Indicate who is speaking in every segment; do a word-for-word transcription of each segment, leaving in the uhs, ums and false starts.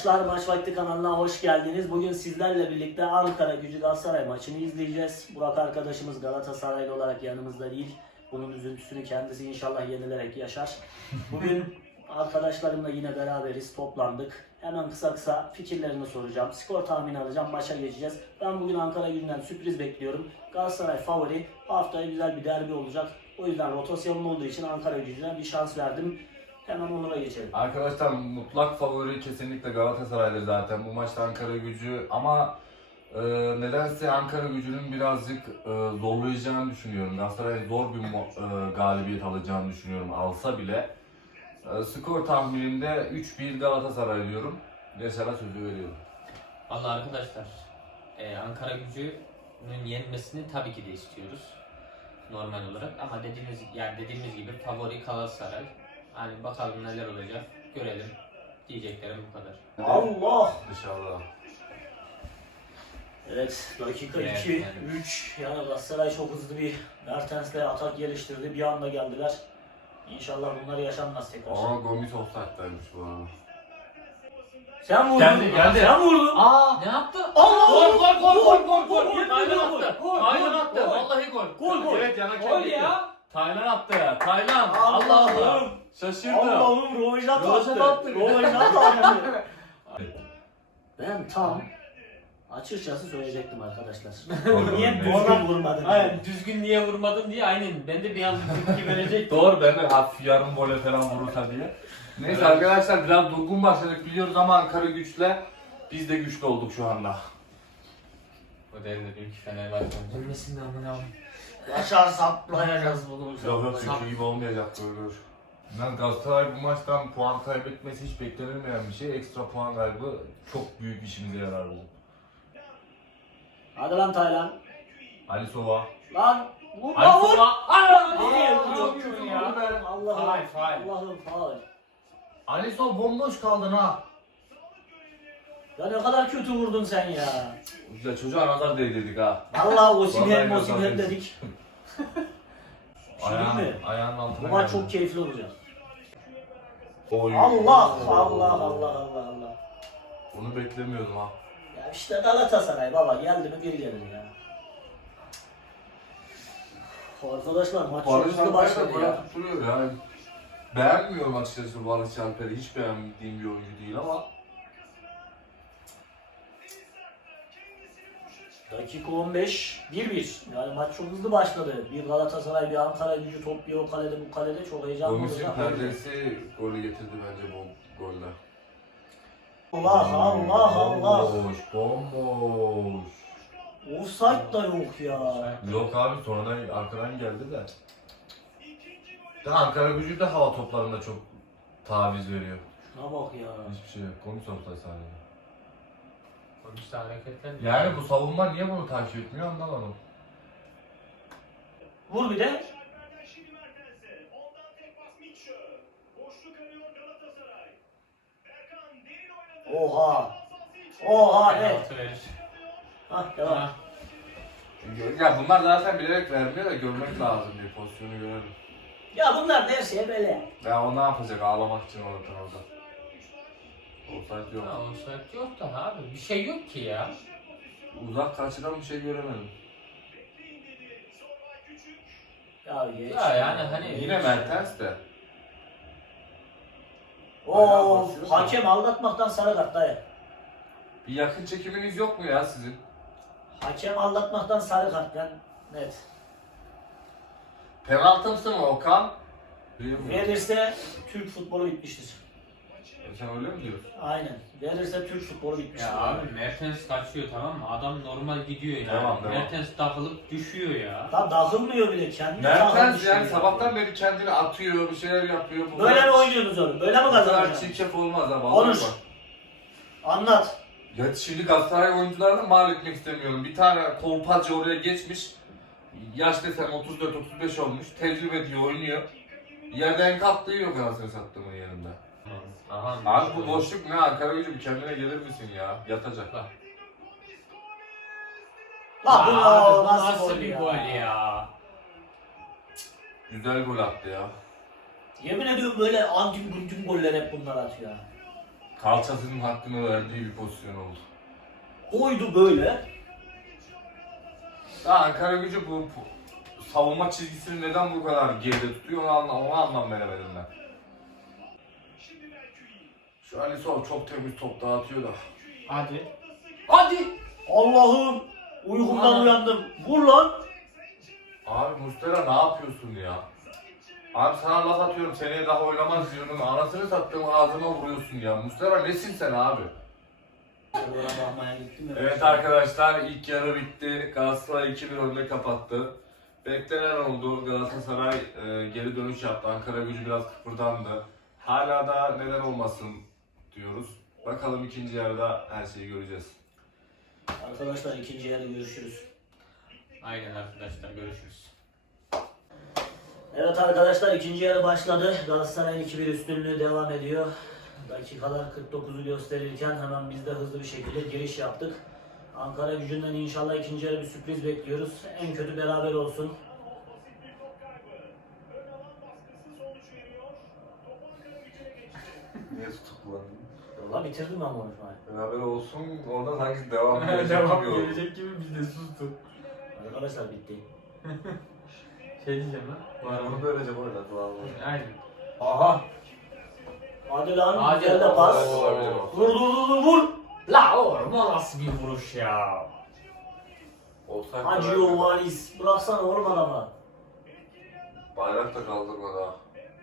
Speaker 1: Arkadaşlar Maç Vakti kanalına hoş geldiniz. Bugün sizlerle birlikte Ankara Gücü Galatasaray maçını izleyeceğiz. Burak arkadaşımız Galatasaraylı olarak yanımızda değil. Bunun üzüntüsünü kendisi inşallah yenilerek yaşar. Bugün arkadaşlarımla yine beraberiz, toplandık. Hemen kısa kısa fikirlerini soracağım. Skor tahmini alacağım, maça geçeceğiz. Ben bugün Ankara Gücü'nden sürpriz bekliyorum. Galatasaray favori. Haftaya güzel bir derbi olacak. O yüzden rotasyonlu olduğu için Ankara Gücü'ne bir şans verdim. Hemen Onur'a geçelim.
Speaker 2: Arkadaşlar mutlak favori kesinlikle Galatasaray'dır zaten bu maçta Ankara Gücü ama e, nedense Ankara Gücü'nün birazcık e, zorlayacağını düşünüyorum. Galatasaray zor bir mo- e, galibiyet alacağını düşünüyorum alsa bile. E, skor tahmininde üç bir Galatasaray diyorum. Yaşar'a sözü veriyorum.
Speaker 3: Vallahi arkadaşlar e, Ankara Gücü'nün yenmesini tabii ki de istiyoruz normal olarak ama dediğimiz yani dediğimiz gibi favori Galatasaray. Hani bakalım neler olacak, görelim. Diyeceklerim bu kadar.
Speaker 1: Allah!
Speaker 2: İnşallah.
Speaker 1: Evet, dakika
Speaker 3: Evet,
Speaker 1: iki,
Speaker 3: yani.
Speaker 1: üç. Yani Galatasaray çok hızlı bir Mertens'le atak geliştirdi. Bir anda geldiler. İnşallah bunlar yaşanmaz tekrar.
Speaker 2: Ama Gomis offside'daymış bu arada.
Speaker 1: Sen vurdun.
Speaker 3: Geldi, geldi.
Speaker 1: Sen vurdun.
Speaker 3: Aa, ne yaptı?
Speaker 1: Allah!
Speaker 3: Gol gol gol gol gol
Speaker 1: Gol,
Speaker 3: gol.
Speaker 1: yemin
Speaker 3: Taylan
Speaker 1: ediyorum
Speaker 3: attı.
Speaker 1: gol, gol,
Speaker 3: Taylan
Speaker 1: gol,
Speaker 3: attı.
Speaker 1: gol.
Speaker 3: Vallahi gol.
Speaker 1: Gol, gol.
Speaker 2: Evet yana
Speaker 3: Gol ya.
Speaker 2: Taylan attı. Taylan. Allah Allah.
Speaker 1: Allah'ım.
Speaker 2: Şaşırdım.
Speaker 1: Allah'ım Rojat
Speaker 2: Rojat
Speaker 1: attı.
Speaker 2: attı.
Speaker 1: Rojat attı. Ben tam açıkçası söyleyecektim arkadaşlar. Niye düzgün vurmadın?
Speaker 3: Aynen düzgün niye vurmadın diye aynen. Ben de bir an tepki verecektim.
Speaker 2: Doğru, ben de hafif yarım gole falan vurursa diye. Neyse
Speaker 3: Evet.
Speaker 2: arkadaşlar biraz durgun başladık biliyoruz ama Ankara güçle biz de güçlü olduk şu anda.
Speaker 3: O derinde diyor ki Fenerbahçe. Ölmesin de amına abi.
Speaker 1: Yaşar saplayacağız bunu.
Speaker 2: Yok yok çünkü gibi olmayacak böyle. Yani Galatasaray bu maçtan puan kaybetmesi hiç beklenilmeyen bir şey. Ekstra puan kaybı çok büyük işimize yarar bizim.
Speaker 1: Hadi lan Taylan.
Speaker 2: Ali Sova.
Speaker 1: Lan vur
Speaker 3: Ay
Speaker 1: lan vur.
Speaker 3: sola. Aa!
Speaker 1: Nereye
Speaker 3: Aa,
Speaker 1: vurdun?
Speaker 3: çok kötü ya.
Speaker 1: Allah'ım.
Speaker 3: Faul, faul.
Speaker 1: Allah'ım faul.
Speaker 2: Ali Sova bomboş kaldın ha.
Speaker 1: Ya ne kadar kötü vurdun sen ya.
Speaker 2: Ya çocuğa nazar değdirdik ha.
Speaker 1: Vallahi Osimhen
Speaker 2: Vallahi
Speaker 1: Osimhen
Speaker 2: nazar
Speaker 1: dedik. Şimdi
Speaker 2: Ayağın,
Speaker 1: mi?
Speaker 2: ayağının
Speaker 1: Bu
Speaker 2: altına
Speaker 1: maç
Speaker 2: geldi.
Speaker 1: çok keyifli olacak.
Speaker 2: Oy.
Speaker 1: Allah Allah Allah Allah Allah.
Speaker 2: Onu beklemiyordum ha.
Speaker 1: Ya işte Galatasaray baba geldi mi bir gelir ya. Arkadaşlar maç çok
Speaker 2: Barış
Speaker 1: hızlı
Speaker 2: Alper de
Speaker 1: başladı
Speaker 2: böyle
Speaker 1: ya.
Speaker 2: tutturuyor yani. Beğenmiyorum açıkçası Barış Alper'i. Hiç beğendiğim bir oyuncu değil ama.
Speaker 1: Dakika on beş, bir bir. Yani maç çok hızlı başladı. Bir Galatasaray, bir Ankara Gücü, top bir o kalede bu kalede çok heyecanlı
Speaker 2: Gomis'in
Speaker 1: olacak.
Speaker 2: perdesi golü getirdi bence bu golde.
Speaker 1: Allah Allah Allah.
Speaker 2: Bomboş, bomboş.
Speaker 1: Offside da yok ya.
Speaker 2: Yok abi sonradan arkadan geldi de. De Ankara Gücü de hava toplarında çok taviz veriyor.
Speaker 1: Şuna bak ya.
Speaker 2: Hiçbir şey yok. Gomis offside sadece.
Speaker 3: Konuşta hareketler.
Speaker 2: Yani bu savunma niye bunu takip etmiyor anlamadım.
Speaker 1: Vur bir de. Oha. Oha ne?
Speaker 3: Penaltı verir.
Speaker 1: Hah devam.
Speaker 3: Ha.
Speaker 2: Ya bunlar zaten bilerek vermiyor da görmek lazım bir pozisyonu görelim.
Speaker 1: Ya bunlar da her şeye böyle.
Speaker 2: Ya o ne yapacak ağlamak için orada orada. Offside yok.
Speaker 3: Ha, offside yok da abi. Bir şey yok ki ya.
Speaker 2: Uzak kaçıran bir şey göremedim.
Speaker 1: Ya geç.
Speaker 3: Ya yani hani-
Speaker 2: Yine Mertens de.
Speaker 1: Oo, hakem aldatmaktan sarı kart dayı.
Speaker 2: Bir yakın çekiminiz yok mu ya sizin?
Speaker 1: Hakem aldatmaktan sarı kart lan. Net.
Speaker 2: Penaltımsı mı Okan? Benim
Speaker 1: Verirse Türk futbolu bitmiştir.
Speaker 2: Sen öyle mi diyorsun?
Speaker 1: Aynen. Verirse Türk futbolu bitmiştir.
Speaker 3: Ya abi Mertens kaçıyor tamam mı? Adam normal gidiyor yani.
Speaker 2: Tamam, tamam.
Speaker 3: Mertens takılıp düşüyor ya.
Speaker 1: Lan dağılmıyor bile kendini
Speaker 2: Mertens
Speaker 1: takılmış
Speaker 2: yani
Speaker 1: gibi.
Speaker 2: sabahtan beri kendini atıyor, bir şeyler yapıyor. Bu
Speaker 1: Böyle
Speaker 2: kadar-
Speaker 1: mi oynuyorsunuz oğlum? Böyle mi
Speaker 2: Bu kadar
Speaker 1: kazanacaksın?
Speaker 2: çirkef olmaz ha. vallahi
Speaker 1: Konuş.
Speaker 2: bak.
Speaker 1: Anlat.
Speaker 2: Ya şimdi Galatasaray oyuncularını mal etmek istemiyorum. Bir tane kolpacı oraya geçmiş. Yaş desen otuz dört otuz beş olmuş. Tecrübe diye oynuyor. Yerden kalktığı yok anasını sattığımın yanında.
Speaker 3: Aha,
Speaker 2: Abi bu boşluk ne? Ankara Gücü bir kendine gelir misin ya? Yatacak.
Speaker 3: Bak.
Speaker 1: Lan bu
Speaker 3: Ya abi, bu
Speaker 1: nasıl,
Speaker 3: nasıl
Speaker 1: gol
Speaker 3: bir
Speaker 1: ya?
Speaker 3: gol ya?
Speaker 2: Güzel gol attı ya.
Speaker 1: Yemin ediyorum böyle antin kuntin goller hep bunlar atıyor.
Speaker 2: kalçasının hakkını verdiği bir pozisyon oldu.
Speaker 1: Koydu böyle.
Speaker 2: Ya Ankara Gücü bu, bu savunma çizgisini neden bu kadar geride tutuyor onu anlam, onu anlam veremedim ben. Şu Alisov çok temiz top dağıtıyor da.
Speaker 3: Hadi. Hadi.
Speaker 1: Allah'ım. Uykumdan
Speaker 3: Ana.
Speaker 1: uyandım. Vur lan.
Speaker 2: Abi Muslera ne yapıyorsun ya? Abi sana laf atıyorum, seneye daha oynamaz diyorum. Anasını sattığım ağzıma vuruyorsun ya. Muslera nesin sen abi?
Speaker 1: Oraya bakmaya gittim ya.
Speaker 2: Evet arkadaşlar, ilk yarı bitti. Galatasaray iki bir önde kapattı. Beklenen oldu. Galatasaray e, geri dönüş yaptı. Ankara Gücü biraz kıpırdandı. Hala da neden olmasın diyoruz. Bakalım ikinci yarıda her şeyi göreceğiz.
Speaker 1: Arkadaşlar ikinci yarı görüşürüz.
Speaker 3: Aynen arkadaşlar, görüşürüz.
Speaker 1: Evet arkadaşlar ikinci yarı başladı. Galatasaray'ın iki bir üstünlüğü devam ediyor. Dakikalar kırk dokuzu gösterirken hemen biz de hızlı bir şekilde giriş yaptık. Ankara Gücü'nden inşallah ikinci yarı bir sürpriz bekliyoruz. En kötü beraber olsun.
Speaker 2: Niye tutuklandın?
Speaker 1: Valla bitirdim ben konuşmayı.
Speaker 2: Beraber olsun, oradan hangi devam
Speaker 3: Devam
Speaker 2: gibi oldu.
Speaker 3: gelecek gibi biz de sustuk.
Speaker 1: Arkadaşlar bitti.
Speaker 3: Şey diyeceğim lan. Var mı?
Speaker 2: Onu böylece oynadı vallahi.
Speaker 3: Aynen.
Speaker 1: Aha. Hadi lan
Speaker 3: Hadi.
Speaker 1: güzel de pas.
Speaker 2: Olabilir.
Speaker 1: Vur vur vur vur vur.
Speaker 3: La oğlum o nasıl bir vuruş ya?
Speaker 2: Offside
Speaker 1: Acıyor Valis. Bıraksana oğlum adama.
Speaker 2: Bayrak da kaldırmadı ha.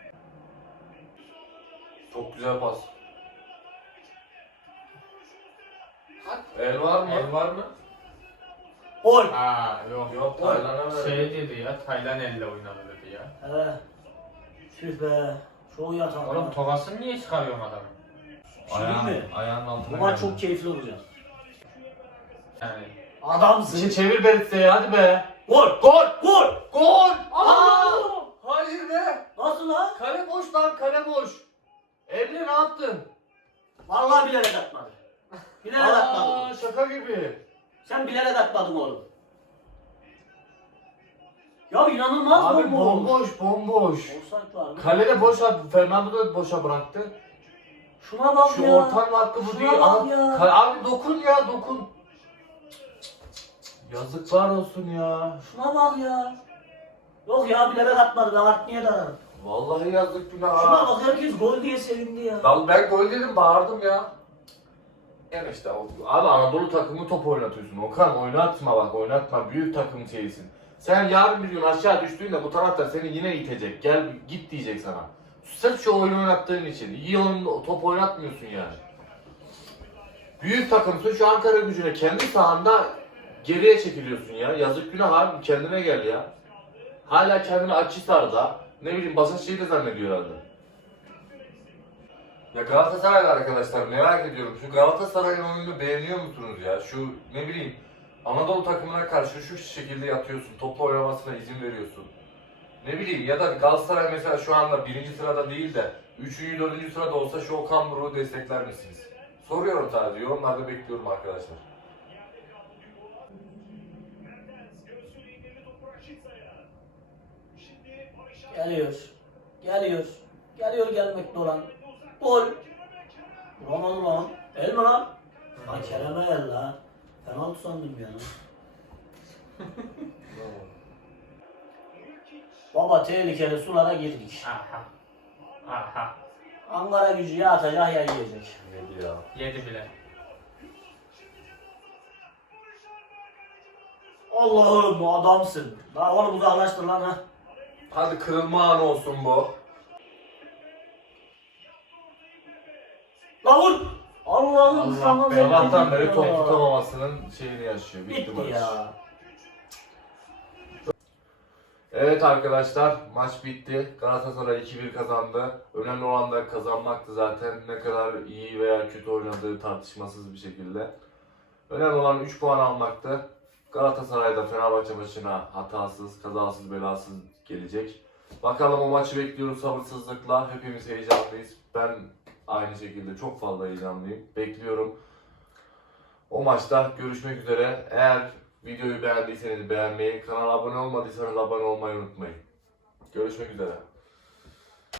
Speaker 2: Çok güzel pas. El var mı?
Speaker 3: El var mı?
Speaker 1: Gol.
Speaker 3: Aa yok.
Speaker 2: Yok, Taylan'a ver.
Speaker 3: Şey dedi ya, Taylan elle oynadı dedi ya.
Speaker 1: He. Tüh be. Çok yatan.
Speaker 3: Oğlum togasını niye çıkarıyorsun adamın?
Speaker 1: Şey mi?
Speaker 2: Ayağının
Speaker 1: Bu
Speaker 2: altına
Speaker 1: maç
Speaker 2: geldi.
Speaker 1: çok keyifli olacak.
Speaker 3: Yani.
Speaker 1: Adamsın.
Speaker 3: çevir Berit'e ya hadi be.
Speaker 1: Gol. Gol. Gol.
Speaker 2: Gol!
Speaker 1: Aa!
Speaker 2: Hayır be!
Speaker 1: Nasıl lan?
Speaker 2: Kale boş lan, kale boş. Emre ne yaptın?
Speaker 1: Vallahi bilerek atmadı. Bilerek atmadı.
Speaker 2: Aa,
Speaker 1: oğlum.
Speaker 2: şaka gibi.
Speaker 1: Sen bilerek atmadın oğlum. Ya inanılmaz
Speaker 2: Abi
Speaker 1: bomba olmuş.
Speaker 2: bomboş, bomboş.
Speaker 1: Offside var mı?
Speaker 2: Kalede boş attı, Fernando da boşa bıraktı.
Speaker 1: Şuna bak
Speaker 2: Şu
Speaker 1: ya.
Speaker 2: ortanın hakkı bu
Speaker 1: Şuna
Speaker 2: değil.
Speaker 1: bak
Speaker 2: Abi,
Speaker 1: ya.
Speaker 2: Ka- abi dokun ya, dokun. Yazıklar olsun ya.
Speaker 1: Şuna bak ya. Yok ya bilerek atmadı. Ben at niye dararım?
Speaker 2: Vallahi yazık günah.
Speaker 1: Şuna bak herkes gol diye sevindi ya.
Speaker 2: Lan ben gol dedim, bağırdım ya. Yani işte o- abi Anadolu takımı top oynatıyorsun. Okan oynatma bak, oynatma. Büyük takım şeysin. Sen yarın bir gün aşağı düştüğünde bu taraftar seni yine itecek. Gel git diyecek sana. Sırf şu oyunu oynattığın için. İyi oyun, top oynatmıyorsun yani. Büyük takımsın, şu Ankara Gücü'ne kendi sahanda geriye çekiliyorsun ya. Yazık günah abi, kendine gel ya. Hala kendini Akhisar'da, ne bileyim Başakşehir'de zannediyor herhalde. Ya Galatasaraylı arkadaşlar, merak ediyorum. Şu Galatasaray'ın oyununu beğeniyor musunuz ya? Şu ne bileyim Anadolu takımına karşı şu şekilde yatıyorsun, topla oynamasına izin veriyorsun. Ne bileyim, ya da Galatasaray mesela şu anda birinci sırada değil de üçüncü, dördüncü sırada olsa şu Okan Buruk'u destekler misiniz? Soruyorum sadece, yorumlarda bekliyorum arkadaşlar.
Speaker 1: Geliyor. Geliyor. Geliyor gelmekte olan. Gol. Roman lan. El mi lan? Lan Kerem'e gel la. Penaltı sandım ya. Baba tehlikeli sulara girdik.
Speaker 3: Aha. Aha.
Speaker 1: Ankara Gücü ya atacak ya yiyecek.
Speaker 2: Neydi ya?
Speaker 3: Yedi bile.
Speaker 1: Allah'ım adamsın. Daha oğlum uzaklaştır lan ha.
Speaker 2: Hadi kırılma anı olsun bu.
Speaker 1: La vur. Allah'ım
Speaker 3: Allah
Speaker 1: sana
Speaker 3: be,
Speaker 2: Allah'tan
Speaker 1: zevkli
Speaker 2: beri top
Speaker 1: ya.
Speaker 2: tutamamasının şeyini yaşıyor. Bitti
Speaker 1: Bitti
Speaker 2: maç.
Speaker 1: ya.
Speaker 2: Evet arkadaşlar, maç bitti. Galatasaray iki bir kazandı. Önemli olan da kazanmaktı zaten. Ne kadar iyi veya kötü oynadığı tartışmasız bir şekilde. Önemli olan üç puan almaktı. Galatasaray da Fenerbahçe maçına hatasız, kazasız, belasız gelecek. Bakalım, o maçı bekliyoruz sabırsızlıkla. Hepimiz heyecanlıyız. Ben aynı şekilde çok fazla heyecanlıyım. Bekliyorum. O maçta görüşmek üzere. Eğer videoyu beğendiyseniz beğenmeyi, kanala abone olmadıysanız abone olmayı unutmayın. Görüşmek üzere.